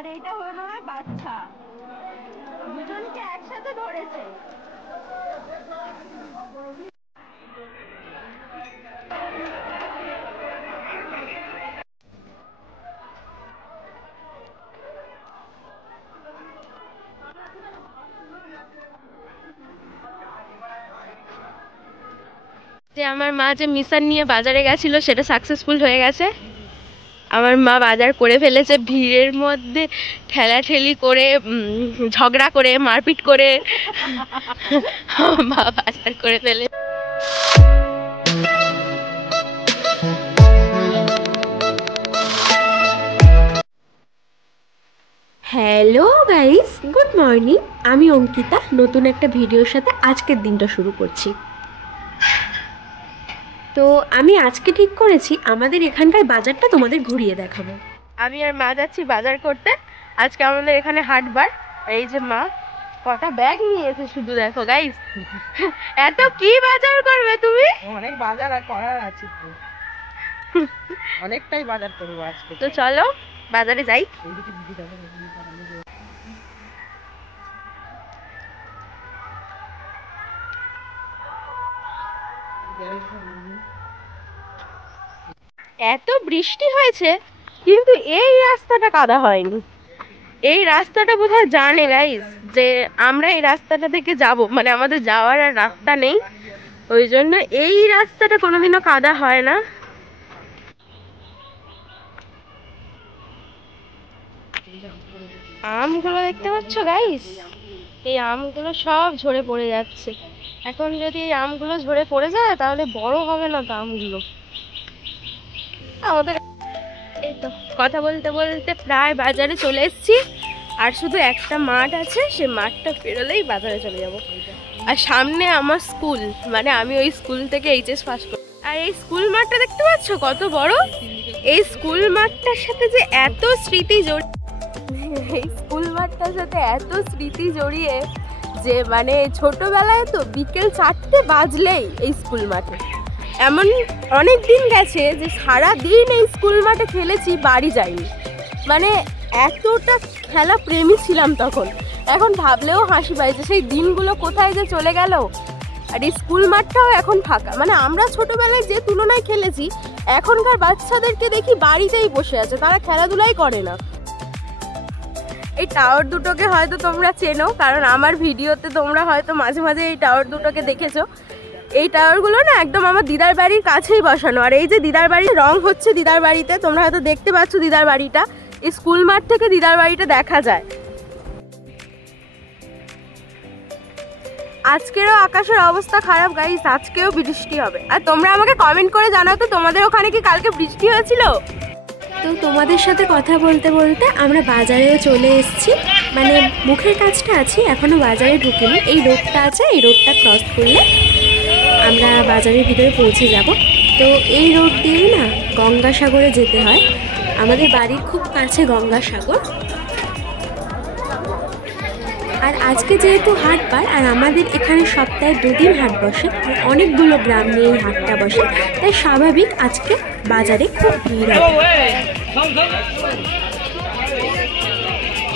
আর এটা হলো বাচ্চা, দুজনকে একসাথে ধরেছে। যে আমার মা যে মিশন নিয়ে বাজারে গেছিল সেটা সাকসেসফুল হয়ে গেছে। আমার মা বাজার করে ফেলেছে, ভিড়ের মধ্যে ঠেলাঠেলি করে, ঝগড়া করে, মারপিট করে মা বাজার করে ফেলে। Hello guys, good morning. আমি অঙ্কিতা নতুন একটা ভিডিওর সাথে আজকের দিনটা শুরু করছি। তো আমি আজকে ঠিক করেছি আমাদের এখানকার বাজারটা তোমাদের ঘুরিয়ে দেখাবো। আমি আর মা যাচ্ছি বাজার করতে। আজকে আমাদের এখানে হাটবার। এই যে মা কটা ব্যাগ নিয়েছে শুধু দেখো গাইস। এত কি বাজার করবে তুমি? অনেক বাজার আর করার আছে, অনেকটাই বাজার করবো আজকে। তো চলো বাজারে যাই। এত বৃষ্টি হয়েছে কিন্তু এই রাস্তাটা কাদা হয়নি। এই রাস্তাটা বোধহয় জানে গাইস যে আমরা এই রাস্তাটা থেকে যাব, মানে আমাদের যাওয়ার আর রাস্তা নেই, ওই জন্য এই রাস্তাটা কোনোদিনও কাদা হয় না। আমগুলো দেখতে পাচ্ছ গাইস, এই আমগুলো সব ঝরে পড়ে যাচ্ছে। এখন যদি এই আমগুলো ঝরে পড়ে যায় তাহলে বড় হবে না তো আমগুলো। আমাদের এই তো কথা বলতে বলতে প্রায় বাজারে চলে এসেছি। আর শুধু একটা মাঠ আছে, সে মাঠটা পেরোলেই বাজারে চলে যাব। আর সামনে আমার স্কুল, মানে আমি ওই স্কুল থেকে এইচএস পাস করি। আর এই স্কুল মাঠটা দেখতে পাচ্ছ কত বড়। এই স্কুল মাঠটার সাথে যে এত স্মৃতি জড়িয়ে, এই স্কুল মাঠটার সাথে এত স্মৃতি জড়িয়ে যে মানে ছোটবেলায় তো বিকেল 4টে বাজলেই এই স্কুল মাঠে, এমন অনেক দিন গেছে যে সারা দিন এই স্কুল মাঠে খেলেছি, বাড়ি যাইনি। মানে এতটা খেলা প্রেমী ছিলাম তখন। এখন ভাবলেও হাসি পায় যে সেই দিনগুলো কোথায় যে চলে গেল। আর এই স্কুল মাঠটাও এখন ফাঁকা। মানে আমরা ছোটবেলায় যে তুলনায় খেলেছি, এখনকার বাচ্চাদেরকে দেখি বাড়িতেই বসে আছে, তারা খেলাধুলাই করে না। এই টাওয়ার দুটোকে হয়তো তোমরা চেনো, কারণ আমার ভিডিওতে তোমরা হয়তো মাঝে মাঝে এই টাওয়ার দুটোকে দেখেছো। এই টাওয়ারগুলো না একদম আমার দিদার বাড়ির কাছেই বসানো। আর এই যে দিদার বাড়ির রং হচ্ছে দিদার বাড়িতে, তোমরা হয়তো দেখতে পাচ্ছ দিদার বাড়িটা। এই স্কুল মাঠ থেকে দিদার বাড়িটা দেখা যায়। আজকেরও আকাশের অবস্থা খারাপ গাইস, আজকেও বৃষ্টি হবে। আর তোমরা আমাকে কমেন্ট করে জানাও তো তোমাদের ওখানে কি কালকে বৃষ্টি হয়েছিল? তো তোমাদের সাথে কথা বলতে বলতে আমরা বাজারেও চলে এসেছি। মানে মুখের কাজটা আছি, এখনো বাজারে ঢুকিনি। এই রোডটা আছে, এই রোডটা ক্রস করলে আমরা বাজারের ভিতরে পৌঁছে যাব। তো এই রোড দিয়েই না গঙ্গাসাগরে যেতে হয়। আমাদের বাড়ির খুব কাছে গঙ্গাসাগর। আর আজকে যেহেতু হাটবার, আর আমাদের এখানে সপ্তাহে 2 দিন হাট বসে, অনেকগুলো গ্রাম নিয়ে এই হাটটা বসে, তাই স্বাভাবিক আজকে বাজারে খুব ভিড় হবে।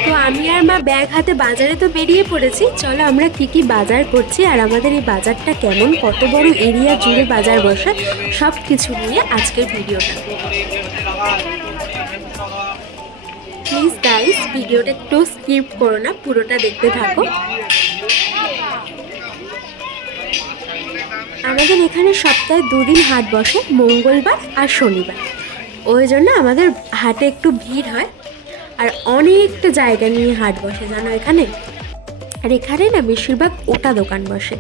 তো আমি আর মা ব্যাগ হাতে বাজারে তো বেরিয়ে পড়েছি। চলো আমরা কি কি বাজার করছি আর আমাদের এই বাজারটা কেমন, কত বড় এরিয়া জুড়ে বাজার বসে, সব কিছু নিয়ে আজকের ভিডিওটা। প্লিজ গাইস ভিডিওটা একটু স্কিপ করো না, পুরোটা দেখতে থাকো। আমাদের এখানে সপ্তাহে 2 দিন হাট বসে, মঙ্গলবার আর শনিবার। ওই জন্য আমাদের হাটে একটু ভিড় হয়। আর অনেকটা জায়গা নিয়ে হাট বসে জানো এখানে। আর এখানে না বেশিরভাগ ওটা দোকান বসে,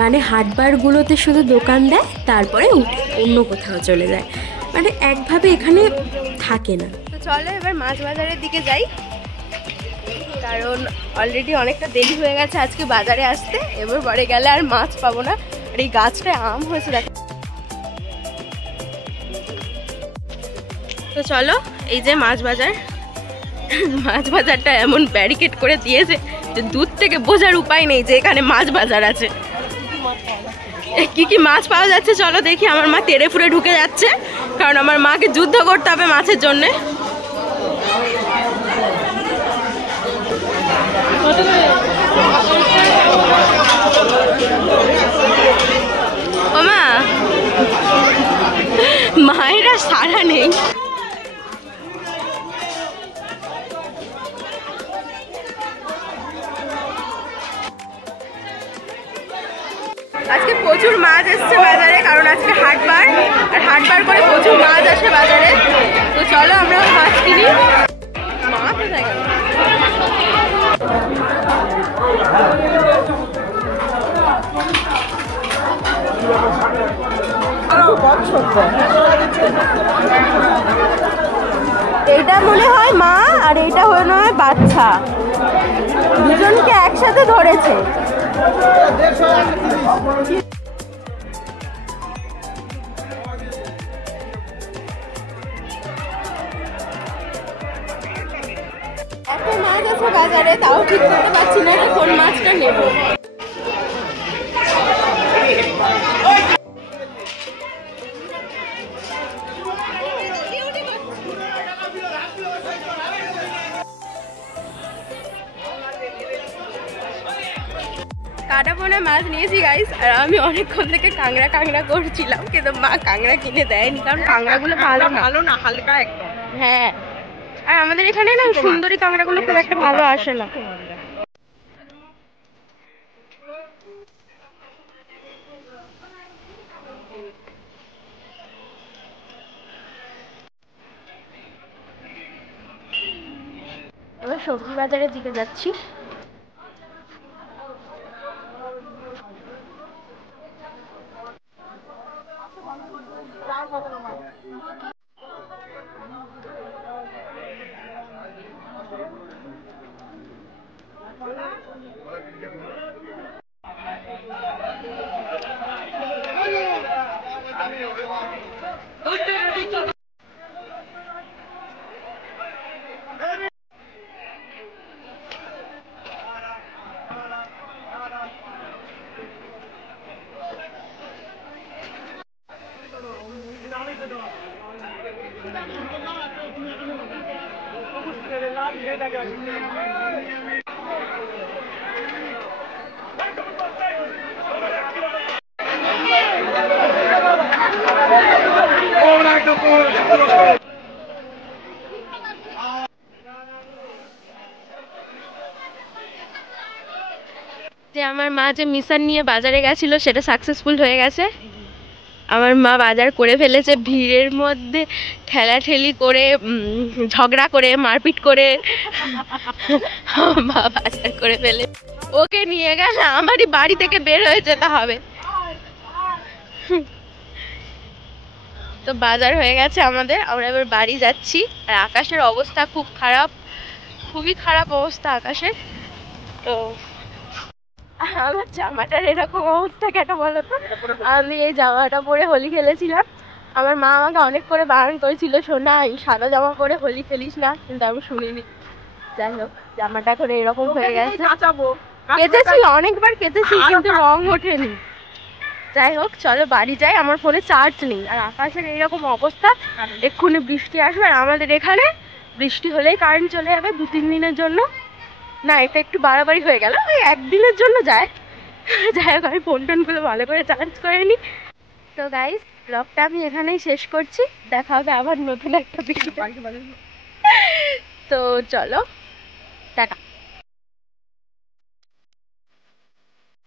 মানে হাটবারগুলোতে শুধু দোকান দেয়, তারপরে উঠে অন্য কোথাও চলে যায়, মানে একভাবে এখানে থাকে না। তো চলো এবার মাছ বাজারের দিকে যাই, কারণ অলরেডি অনেকটা দেরি হয়ে গেছে আজকে বাজারে আসতে। এবার পরে গেলে আর মাছ পাবো না। আর এই গাছটায় আম হয়েছে দেখো। তো চলো, এই যে মাছ বাজার। মাছ বাজারটা এমন ব্যারিকেড করে দিয়েছে যে দূর থেকে বোঝার উপায় নেই যে এখানে মাছ বাজার আছে। কি কি মাছ পাওয়া যাচ্ছে চলো দেখি। আমার মা তেড়ে ফুড়ে ঢুকে যাচ্ছে, কারণ আমার মাকে যুদ্ধ করতে হবে মাছের জন্যে। ও মা, মায়েরা সারা নেই। আজকে প্রচুর মাছ এসছে বাজারে, কারণ আজকে হাটবার, আর হাটবার করে প্রচুর মাছ আসে বাজারে। তো চলো আমরা মাছ কিনি। মা কোথায় গেল? এইটা মনে হয় মা, আর এইটা মনে হয় বাচ্চা, দুজনকে একসাথে ধরেছে। একটা মাছ আছে বাজারে, তাও ঠিক করতে পারছি না এটা কোন মাছটা নেব। কাটা পোনা মাছ নিয়েছি গাইস, আর আমি অনেকক্ষণ থেকে কাঁকড়া কাঁকড়া করছিলাম, কিন্তু মা কাঁকড়া কিনে দেয়নি, কারণ কাঁকড়াগুলো ভালো না, হালকা একদম। হ্যাঁ, আর আমাদের এখানে না সুন্দরী কাঁকড়াগুলো খুব একটা ভালো আসে না। এবার সবজি বাজারের দিকে যাচ্ছি। যে আমার মা যে মিশন নিয়ে বাজারে গেছিল সেটা সাকসেসফুল হয়ে গেছে। আমার মা বাজার করে ফেলেছে, ভিড়ের মধ্যে ঠেলাঠেলি করে, ঝগড়া করে, মারপিট করে মা বাজার করে ফেলে। ওকে নিয়ে গেলে আমারই বাড়ি থেকে বের হয়ে যেতে হবে। তো বাজার হয়ে গেছে আমাদের, আমরা এবার বাড়ি যাচ্ছি। আর আকাশের অবস্থা খুব খারাপ, খুবই খারাপ অবস্থা আকাশের। তো আমার জামাটার এরকম অবস্থা কেন বলো তো? আমি এই জামাটা পরে হোলি খেলেছিলাম। আমার মা আমাকে অনেক করে বারণ করেছিল, সোনা এই সাদা জামা পরে হোলি খেলিস না, কিন্তু আমি শুনিনি। যাই হোক, জামাটা করে এরকম হয়ে গেছে। কেটেছি, অনেকবার কেটেছি, কিন্তু রং ওঠেনি। যাই হোক, চলো বাড়ি যাই, আমার ফোনে চার্জ নেই। আর আকাশের এইরকম অবস্থা, এক্ষুনি বৃষ্টি আসবে। আর আমাদের এখানে বৃষ্টি হলেই কারেন্ট চলে যাবে 2-3 দিনের জন্য। না, এটা একটু বাড়াবাড়ি হয়ে গেল, ওই 1 দিনের জন্য যায়। যাই হোক, আমি ফোন টোনগুলো ভালো করে চার্জ করে নিই। তো গাইস, ব্লগটা আমি এখানেই শেষ করছি। দেখা হবে আবার নতুন একটা ভিডিও। তো চলো, টাটা।